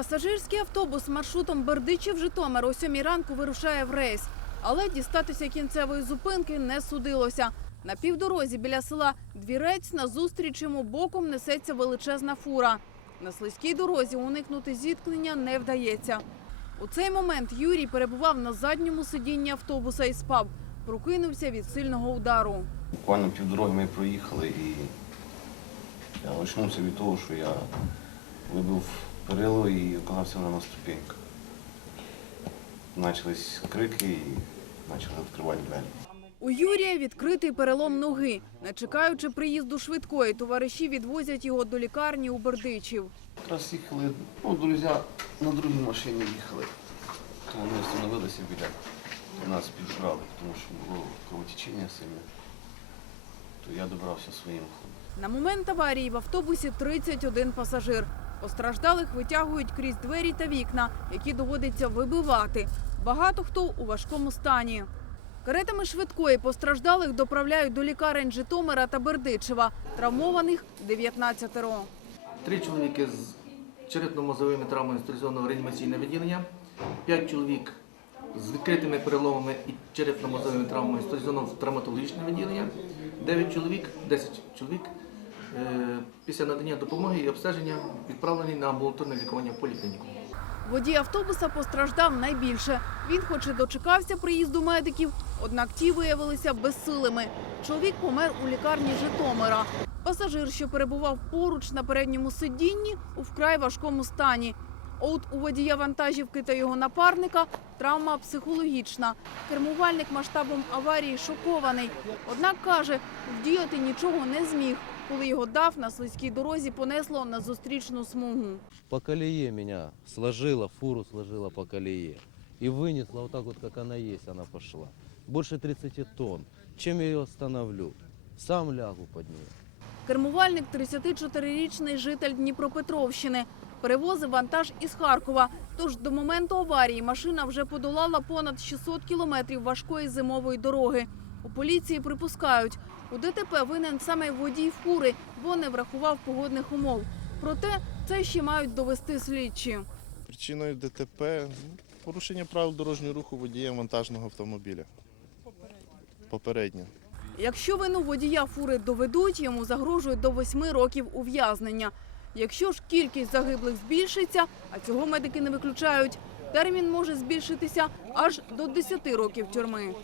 Пасажирський автобус маршрутом Бердичів-Житомир о 7 ранку вирушає в рейс. Але дістатися кінцевої зупинки не судилося. На півдорозі біля села Двірець назустріч йому боком несеться величезна фура. На слизькій дорозі уникнути зіткнення не вдається. У цей момент Юрій перебував на задньому сидінні автобуса і спав. Прокинувся від сильного удару. Буквально півдороги ми проїхали і я очнувся від того, що я вибив перило і оказався на ступеньках. Почались крики і почали відкривати двері. У Юрія відкритий перелом ноги. Не чекаючи приїзду швидкої, товариші відвозять його до лікарні у Бердичів. Якраз їхали, ну, друзі на другій машині їхали. То вони остановилися біля нас підбрали, тому що було кровотечення сильне. То я добрався своїм ходом. На момент аварії в автобусі 31 пасажир. Постраждалих витягують крізь двері та вікна, які доводиться вибивати. Багато хто у важкому стані. Каретами швидкої постраждалих доправляють до лікарень Житомира та Бердичева. Травмованих 19 Три чоловіки з черепно-мозовими травмами стабілізованого реанімаційне відділення, п'ять чоловік з відкритими переломами і черепно-мозовими травмами в травматологічне відділення, дев'ять чоловік, 10 чоловік е, після надання допомоги і обстеження відправлені на амбулаторне лікування поліклініку. Водій автобуса постраждав найбільше. Він хоч і дочекався приїзду медиків, однак ті виявилися безсилими. Чоловік помер у лікарні Житомира. Пасажир, що перебував поруч на передньому сидінні, у вкрай важкому стані. От у водія вантажівки та його напарника травма психологічна. Кермувальник масштабом аварії шокований. Однак каже, вдіяти нічого не зміг, коли його дав на слизькій дорозі понесло на зустрічну смугу. по колее меня сложила, фуру сложила по колее. И вынесла вот так вот, как она есть, она пошла. Больше 30 тонн. Чем я ее остановлю? Сам лягу под нее. Кермувальник 34-річний житель Дніпропетровщини. Перевозив вантаж із Харкова. Тож до моменту аварії машина вже подолала понад 600 кілометрів важкої зимової дороги. У поліції припускають, у ДТП винен саме водій фури, бо не врахував погодних умов. Проте це ще мають довести слідчі. Причиною ДТП ну, порушення правил дорожнього руху водієм вантажного автомобіля. Попередньо. Якщо вину водія фури доведуть, йому загрожує до восьми років ув'язнення. Якщо ж кількість загиблих збільшиться, а цього медики не виключають, термін може збільшитися аж до 10 років тюрми.